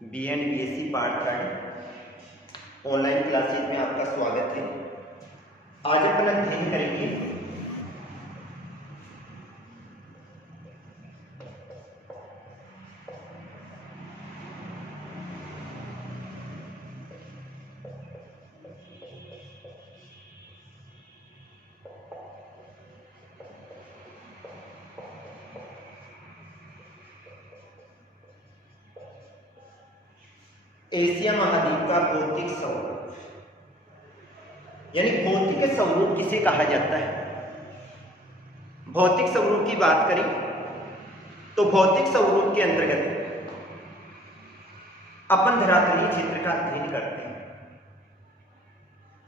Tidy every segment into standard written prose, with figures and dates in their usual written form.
BA and BSc part 3 online classes में आपका स्वागत है। आज अपन अध्ययन करेंगे एशिया महाद्वीप का भौतिक स्वरूप, यानी भौतिक स्वरूप किसे कहा जाता है। भौतिक स्वरूप की बात करें तो भौतिक स्वरूप के अंतर्गत अपन धरातलीय क्षेत्र का अध्ययन करते हैं।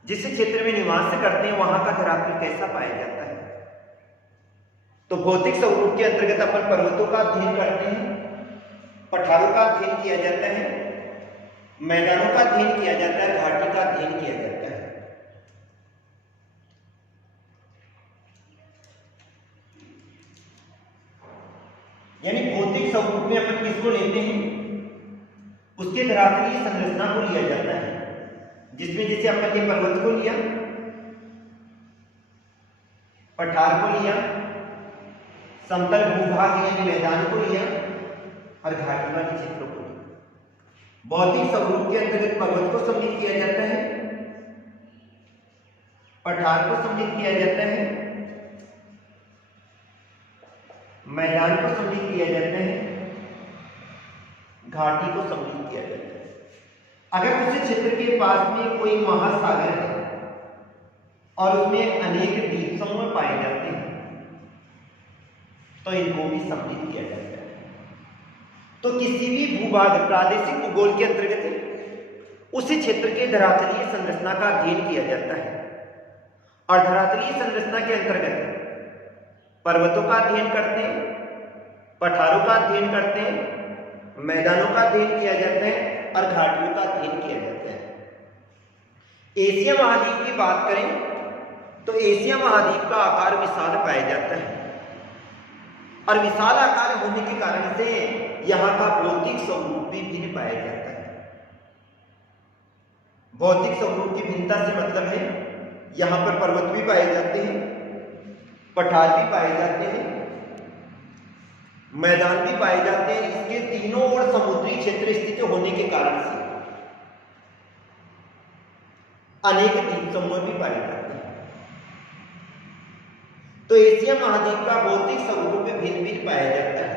जिस क्षेत्र में निवास करते हैं वहां का धरातल कैसा पाया जाता है। तो भौतिक स्वरूप के अंतर्गत अपन पर्वतों का अध्ययन करते हैं, पठारों का अध्ययन किया जाता है, मैदानों का अध्ययन किया जाता है, घाटी का अध्ययन किया जाता है। यानी भौतिक स्वरूप में अपन किसको लेते हैं, उसके धरातलीय संरचना को लिया जाता है, जिसमें जैसे अपन ने पर्वत को लिया, पठार को लिया, समतल भूभाग यानी मैदान को लिया और घाटी वाले क्षेत्रों को लिया। भौतिक स्वरूप के अंतर्गत पर्वत को सम्मिलित किया जाता है, पठार को सम्मिलित किया जाता है, मैदान को सम्मिलित किया जाता है, घाटी को सम्मिलित किया जाता है। अगर उस क्षेत्र के पास में कोई महासागर है और उसमें अनेक द्वीप समूह पाए जाते हैं तो इनको भी सम्मिलित किया जाता है। तो किसी भी भूभाग प्रादेशिक भूगोल के अंतर्गत उस क्षेत्र के धरातलीय संरचना का अध्ययन किया जाता है और धरातलीय संरचना के अंतर्गत पर्वतों का अध्ययन करते हैं, पठारों का अध्ययन करते हैं, मैदानों का अध्ययन किया जाता है और घाटियों का अध्ययन किया जाता है। एशिया महाद्वीप की बात करें तो एशिया महाद्वीप का आकार विशाल पाया जाता है और विशाल आकार होने के कारण से यहां का भौतिक स्वरूप भी भिन्न पाया जाता है। भौतिक स्वरूप की भिन्नता से मतलब है यहां पर पर्वत भी पाए जाते हैं, पठार भी पाए जाते हैं, मैदान भी पाए जाते हैं। इसके तीनों ओर समुद्री क्षेत्र स्थित होने के कारण से अनेक द्वीप समूह भी पाए जाते हैं। तो एशिया महाद्वीप का भौतिक स्वरूप भिन्न भिन्न पाया जाता है।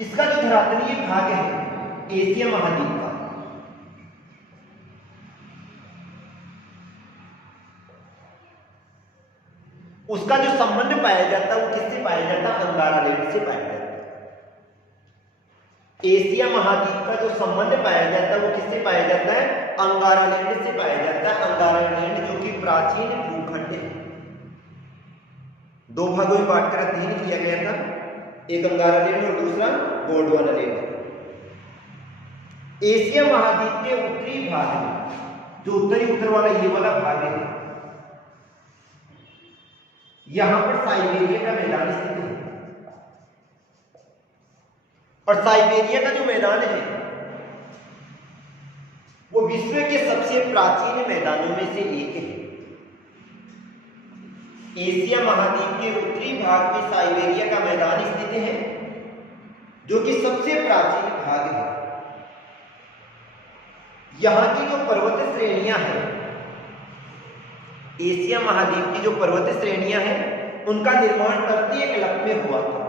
इसका जो धरातलीय भाग है एशिया महाद्वीप का, उसका जो संबंध पाया जाता है वो किससे पाया जाता है, अंगारा लैंड से पाया जाता है। एशिया महाद्वीप का जो संबंध पाया जाता है वो किससे पाया जाता है, अंगारा लैंड से पाया जाता है। अंगारा लैंड जो कि प्राचीन भूखंड है, दो भागों में बांटकर अध्ययन किया गया था, एक अंगारा लैंड और दूसरा गोंडवाना लैंड। एशिया महाद्वीप के उत्तरी भाग में जो उत्तर वाला ये वाला भाग है, यहां पर साइबेरिया का मैदान स्थित है और साइबेरिया का जो मैदान है वो विश्व के सबसे प्राचीन मैदानों में से एक है। एशिया महाद्वीप के उत्तरी भाग में साइबेरिया का मैदान स्थित है जो कि सबसे प्राचीन भाग है। यहां की जो पर्वत श्रेणियां हैं, एशिया महाद्वीप की जो पर्वत श्रेणियां हैं, उनका निर्माण धरती एक लक में हुआ था।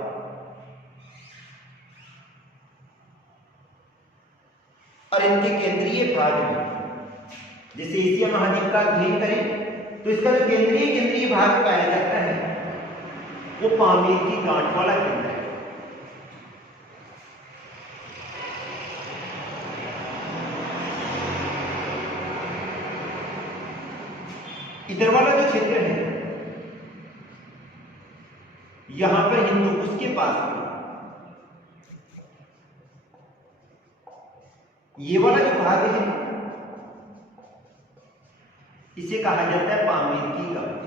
और इनके केंद्रीय भाग में जैसे एशिया महाद्वीप का अध्ययन करें तो इसका जो केंद्रीय भाग पाया जाता है वो पामीर की गांठ वाला केंद्र है। इधर वाला जो क्षेत्र है यहां पर हिंदू उसके पास में ये वाला जो भाग है इसे कहा जाता है पामीर की गांठ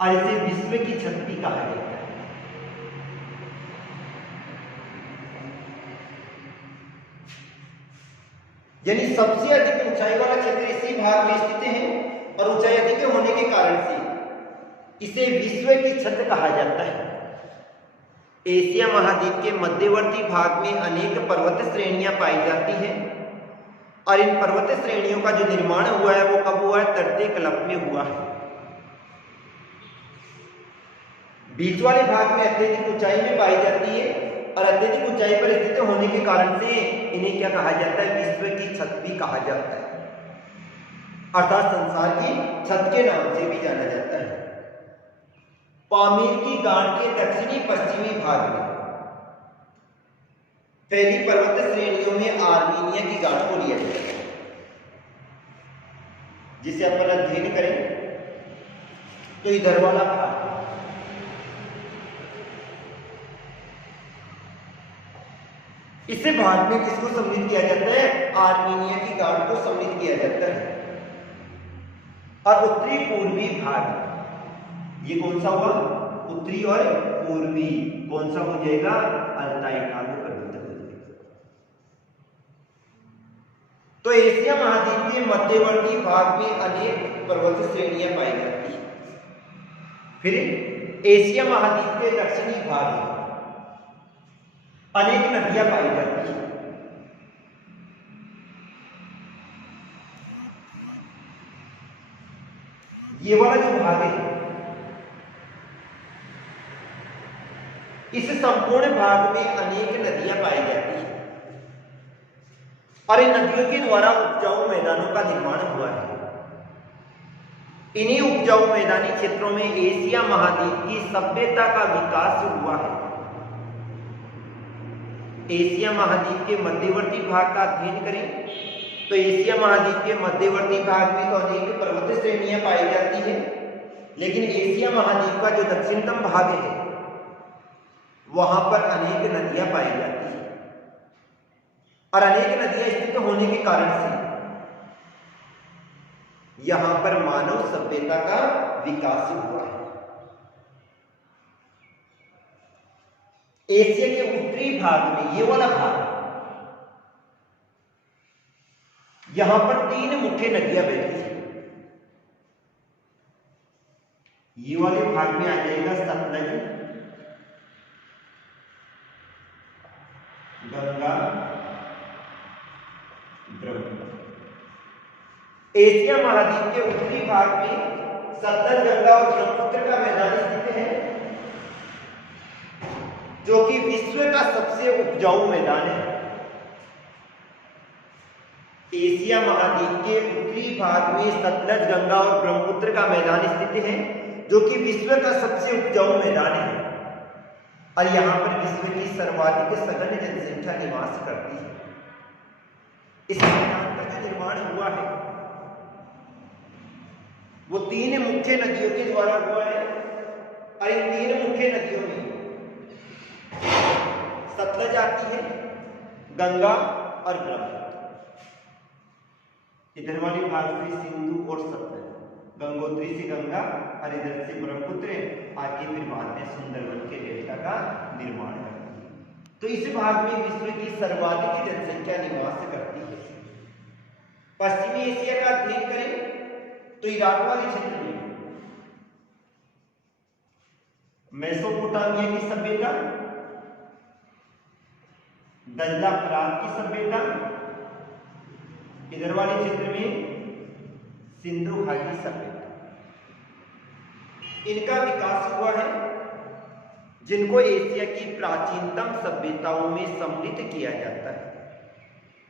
और इसे विश्व की छत भी कहा जाता है। यानी सबसे अधिक ऊंचाई वाला क्षेत्र इसी भाग में स्थित है और ऊंचाई अधिक होने के कारण से इसे विश्व की छत कहा जाता है। एशिया महाद्वीप के मध्यवर्ती भाग में अनेक पर्वत श्रेणियां पाई जाती हैं और इन पर्वत श्रेणियों का जो निर्माण हुआ है वो कब हुआ है? तर्तीय कल्प में हुआ है। बीच वाले भाग में अत्यधिक ऊंचाई में पाई जाती है और अत्यधिक ऊंचाई पर स्थित होने के कारण से इन्हें क्या कहा जाता है? विश्व की छत भी कहा जाता है, अर्थात संसार की छत के नाम से भी जाना जाता है। पामीर की गांठ के दक्षिणी पश्चिमी भाग में पहली पर्वत श्रेणियों में आर्मीनिया की गांठ को लिया जाता है, जिसे अपन अध्ययन करें तो इधर वाला भाग इस भाग में किसको सम्मिलित किया जाता है? आर्मीनिया की गांठ को सम्मिलित किया जाता है। और उत्तरी पूर्वी भाग ये कौन सा हुआ? उत्तरी और पूर्वी कौन सा हो जाएगा? अल्ताई भाग पर्वत हो जाएगा। तो एशिया महाद्वीप के मध्यवर्ती भाग में अनेक पर्वत श्रेणियां पाई जाती हैं। फिर एशिया महाद्वीप के दक्षिणी भाग में अनेक नदियां पाई जाती हैं। ये वाला जो भाग है, इस संपूर्ण भाग में अनेक नदियां पाई जाती हैं और इन नदियों के द्वारा उपजाऊ मैदानों का निर्माण हुआ है। इन्हीं उपजाऊ मैदानी क्षेत्रों में एशिया महाद्वीप की सभ्यता का विकास हुआ है। एशिया महाद्वीप के मध्यवर्ती भाग का अध्ययन करें तो एशिया महाद्वीप के मध्यवर्ती भाग में तो अनेक पर्वत श्रेणियां पाई जाती हैं, लेकिन एशिया महाद्वीप का जो दक्षिणतम भाग है वहां पर अनेक नदियां पाई जाती हैं और अनेक नदियां स्थित होने के कारण से यहां पर मानव सभ्यता का विकास हुआ है। एशिया के उत्तरी भाग में ये वाला भाग, यहां पर 3 मुख्य नदियां बहती हैं। ये वाले भाग में आ जाएगा सतलज, गंगा, ब्रह्मपुत्र। एशिया महाद्वीप के उत्तरी भाग में सतलज, गंगा और ब्रह्मपुत्र का मैदान स्थित है, जो कि विश्व का सबसे उपजाऊ मैदान है। एशिया महाद्वीप के उत्तरी भाग में सतलज, गंगा और ब्रह्मपुत्र का मैदान स्थित है, जो कि विश्व का सबसे उपजाऊ मैदान है और यहां पर विश्व की सर्वाधिक सघन जनसंख्या निवास करती है। इस मैदान का जो निर्माण हुआ है वो 3 मुख्य नदियों के द्वारा हुआ है और इन 3 मुख्य नदियों में सतलज आती है, गंगा और ब्रह्मपुत्र। इधर वाली भाग से सिंधु और सतलज, गंगोत्री से गंगा और इधर से ब्रह्मपुत्र आके फिर बाद में सुंदरवन के डेल्टा का निर्माण करती है। तो इस भाग में विश्व की सर्वाधिक जनसंख्या निवास करती है। पश्चिमी एशिया का अध्ययन करें तो इराक वाले क्षेत्र में मेसोपोटामिया की सभ्यता, दजला फरात की सभ्यता, इधर वाले क्षेत्र में सिंधु घाटी सभ्यता, इनका विकास हुआ है, जिनको एशिया की प्राचीनतम सभ्यताओं में सम्मिलित किया जाता है।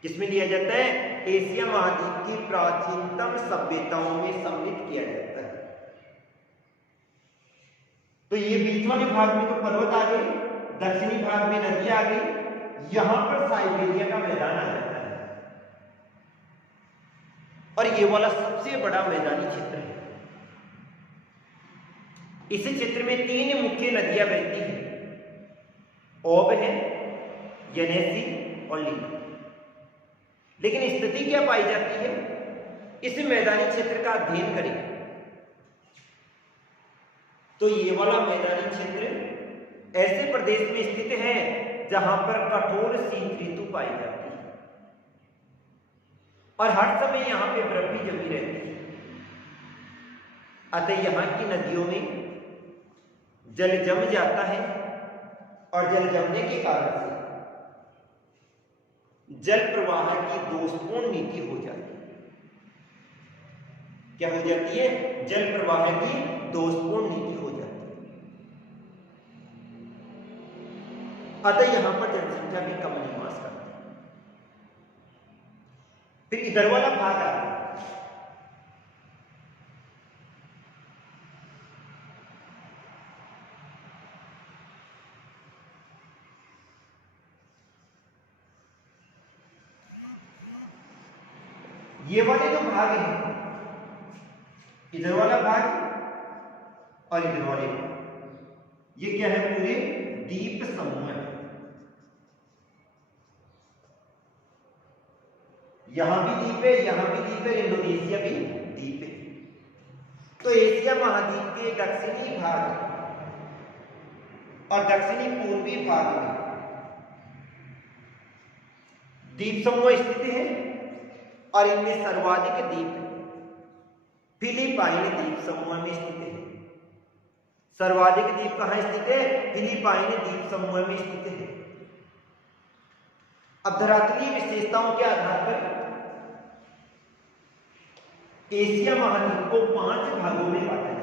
किसमें लिया जाता है? एशिया महाद्वीप की प्राचीनतम सभ्यताओं में सम्मिलित किया जाता है। तो ये बीच वाले भाग में तो पर्वत आ गए, दक्षिणी भाग में नदियां आ गई, यहां पर साइबेरिया का मैदान आ जाता है और ये वाला सबसे बड़ा मैदानी क्षेत्र है। इस क्षेत्र में 3 मुख्य नदियां बहती हैं, ओब है, यनेसी और लीला। लेकिन स्थिति क्या पाई जाती है? इस मैदानी क्षेत्र का अध्ययन करें तो ये वाला मैदानी क्षेत्र ऐसे प्रदेश में स्थित है जहां पर कठोर शीत ऋतु पाई जाती है। और हर समय यहाँ पे बर्फ भी जमी रहती है। अतः यहाँ की नदियों में जल जम जाता है और जल जमने के कारण से जल प्रवाह की दोषपूर्ण नीति हो जाती है। क्या हो जाती है? जल प्रवाह की दोषपूर्ण नीति हो जाती है। अतः यहां पर जनसंख्या भी कम निवास करती है। फिर इधर वाला भाग आता है, ये वाले जो भाग हैं, इधर वाला भाग और इधर वाले भाग, ये क्या है? पूरे द्वीप समूह है। यहां भी द्वीप है, यहां भी द्वीप है, इंडोनेशिया भी द्वीप है। तो एशिया महाद्वीप के दक्षिणी भाग और दक्षिणी पूर्वी भाग में द्वीप समूह स्थित है और इनमें सर्वाधिक द्वीप फिलिपाइन द्वीप समूह में स्थित है। सर्वाधिक द्वीप कहां स्थित है? फिलिपाइन द्वीप समूह में स्थित है। अब धरातलीय विशेषताओं के आधार पर एशिया महाद्वीप को 5 भागों में बांटा जाता है।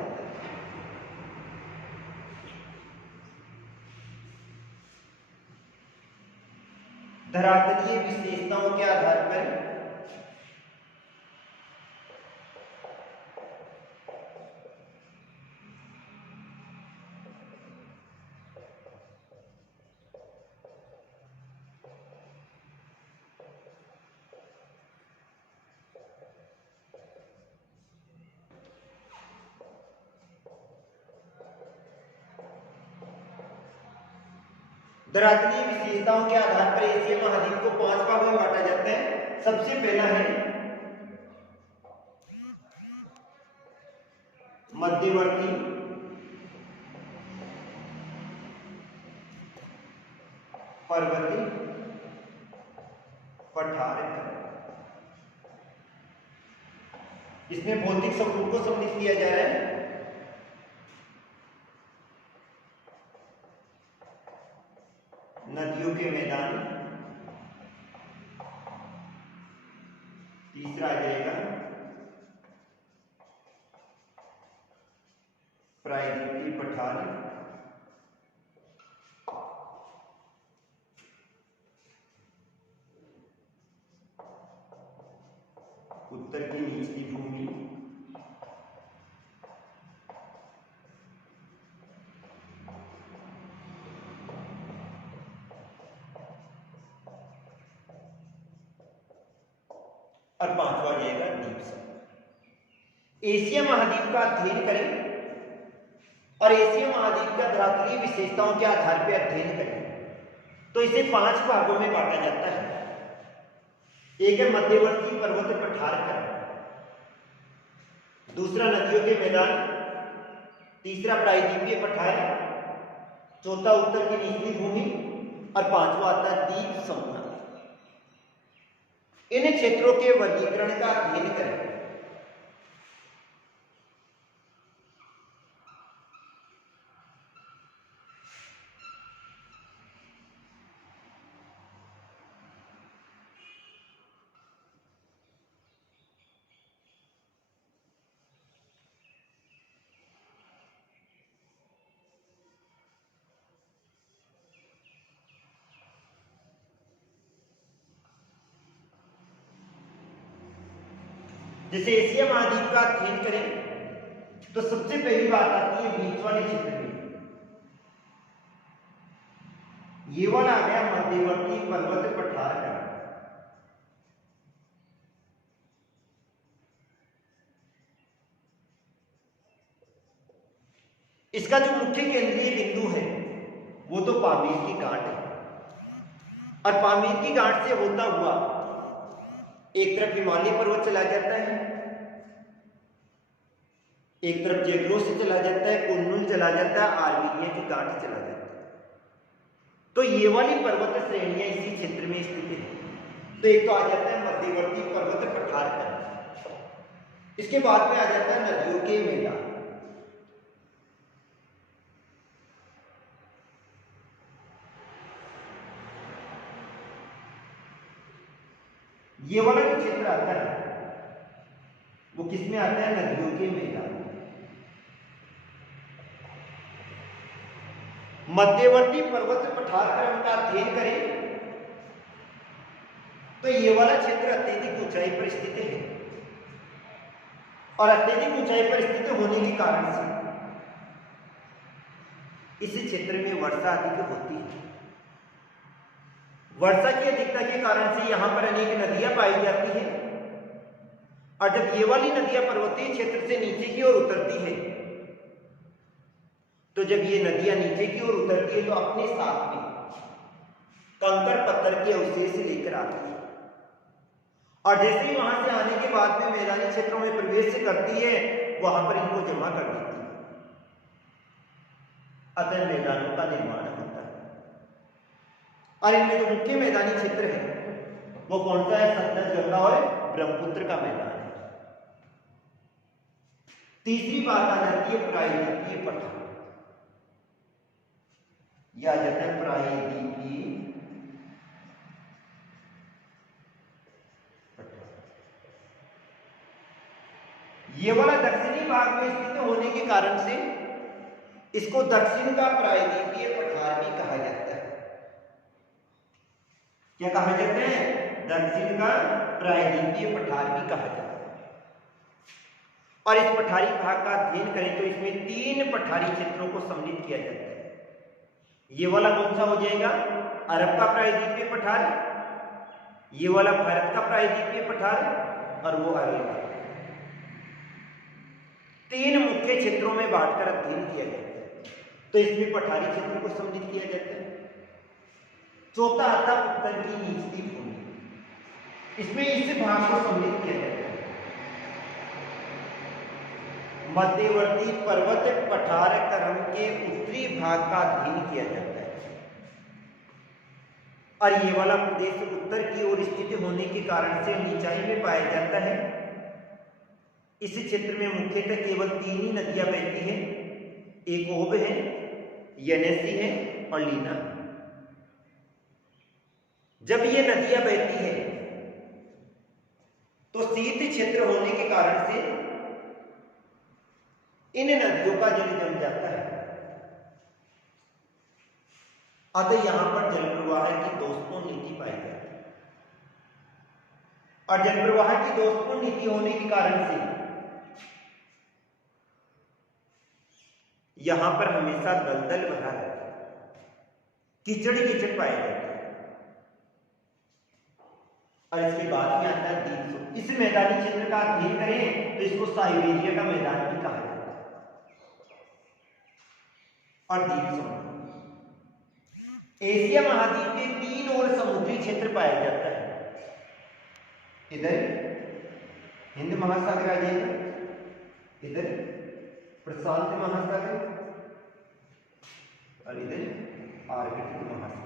धरातलीय विशेषताओं के आधार पर धरातलीय विशेषताओं के आधार पर एशिया महाद्वीप को 5 भागों में बांटा जाता है। सबसे पहला है मध्यवर्ती पर्वतीय पठार। इसमें भौतिक स्वरूप को सम्मिलित किया जा रहा है। नदियों के मैदान, तीसरा आ जाएगा प्रायद्वीपीय पठार, उत्तर की निचली भूमि, और 5वां जाएगा द्वीप समूह। एशिया महाद्वीप का अध्ययन करें और एशिया महाद्वीप का धरातलीय विशेषताओं के आधार पर अध्ययन करें तो इसे 5 भागों में बांटा जाता है। एक है मध्यवर्ती पर्वत पठार का, दूसरा नदियों के मैदान, तीसरा प्रायद्वीपीय पठार, चौथा उत्तर की निचली भूमि और 5वां आता है द्वीप समूह। इन क्षेत्रों के वर्गीकरण का अध्ययन करें। जैसे एशिया महाद्वीप का अध्ययन करें तो सबसे पहली बात आती है बीच वाले क्षेत्र में। ये वाला आ गया मध्यवर्ती पर्वत पठार का। इसका जो मुख्य केंद्रीय बिंदु है वो तो पामीर की गांठ है और पामीर की गांठ से होता हुआ एक तरफ हिमालय पर्वत चला जाता है, एक तरफ जैग्रोस से चला जाता है, कुन्नुल चला जाता है, आर्मीनिया की गांठ चला जाता है। तो ये वाली पर्वत श्रेणियां इसी क्षेत्र में स्थित है। तो एक तो आ जाता है मध्यवर्ती पर्वत पठार का, इसके बाद में आ जाता है नदियों के मैदान। ये वाला जो क्षेत्र आता है वो किसमें आता है? नदियों के मैदान। मध्यवर्ती पर्वत पठार क्रम का अध्ययन करें तो ये वाला क्षेत्र अत्यधिक ऊंचाई पर स्थित है, और अत्यधिक ऊंचाई पर स्थित होने के कारण से इस क्षेत्र में वर्षा अधिक होती है। वर्षा की अधिकता के कारण से यहां पर अनेक नदियां पाई जाती हैं, और जब ये वाली नदियां पर्वतीय क्षेत्र से नीचे की ओर उतरती है, तो जब ये नदियां नीचे की ओर उतरती है तो अपने साथ में कंकड़ पत्थर के अवशेष लेकर आती है, और जैसे ही वहां से आने के बाद में मैदानी क्षेत्रों में प्रवेश करती है, वहां पर इनको जमा कर देती है। अतः मैदानों का निर्माण होता है, और इनमें जो मुख्य मैदानी क्षेत्र है वो कौन सा है? सतलज, गंगा और ब्रह्मपुत्र का मैदान है। तीसरी बात आ जाती है प्रायद्वीपीय पठार। यह आ जाता है प्रायद्वीपीय पठार। ये वाला दक्षिणी भाग में स्थित होने के कारण से इसको दक्षिण का प्रायद्वीपीय पठार भी कहा जाता है। क्या कहा जाता है? दक्षिण का प्रायद्वीपीय पठार भी कहा जाता है। और इस पठारी भाग का अध्ययन करें तो इसमें 3 पठारी क्षेत्रों को सम्मिलित किया जाता है। ये वाला कौन सा हो जाएगा? अरब का प्रायद्वीपीय पठार, ये वाला भारत का प्रायद्वीपीय पठार, और वो अरब का। 3 मुख्य क्षेत्रों में बांटकर अध्ययन किया जाता है, तो इसमें पठारी क्षेत्र को सम्मिलित किया जाता है। चौथा आता उत्तर की निचली भूमि, इसमें इस भाग को सम्मिलित किया जाता है। मध्यवर्ती पर्वत पठार क्रम के उत्तरी भाग का अध्ययन किया जाता है, और ये वाला प्रदेश उत्तर की ओर स्थित होने के कारण से नीचाई में पाया जाता है। इस क्षेत्र में मुख्यतः केवल 3 ही नदियां बहती हैं, एक ओब है, यनेसी है और लीना। जब ये नदियां बहती है तो शीत क्षेत्र होने के कारण से इन नदियों का जल जम जाता है, अतः यहां पर जल प्रवाह की दोषपूर्ण नीति पाई जाती है, और जल प्रवाह की दोषपूर्ण नीति होने के कारण से यहां पर हमेशा दलदल भरा रहता है, कीचड़ पाए जाते हैं। और इसके बाद में आता है द्वीप समूह। इस मैदानी क्षेत्र का अध्ययन करें तो इसको साइबेरिया का मैदान भी कहा जाता है। और द्वीप समूह, एशिया महाद्वीप के 3 और समुद्री क्षेत्र पाया जाता है। इधर हिंद महासागर आ जाएगा, इधर प्रशांत महासागर, और इधर आर्कटिक महासागर।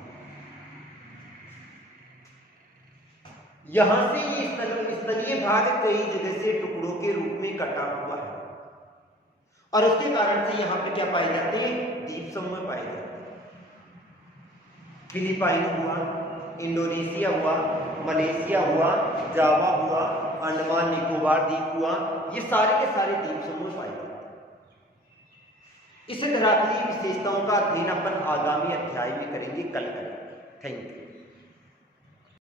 यहां से ये स्थलीय भाग कई जगह से टुकड़ों के रूप में कटा हुआ है, और उसके कारण से यहां पे क्या पाए जाते हैं? द्वीप समूह पाए जाते हैं। फिलीपाइन हुआ, इंडोनेशिया हुआ, मलेशिया हुआ, जावा हुआ, अंडमान निकोबार द्वीप हुआ, ये सारे के सारे द्वीप समूह पाए जाते हैं। इस धरातलीय विशेषताओं का अध्ययन अपन आगामी अध्याय में करेंगे, कल करेंगे। Thank you.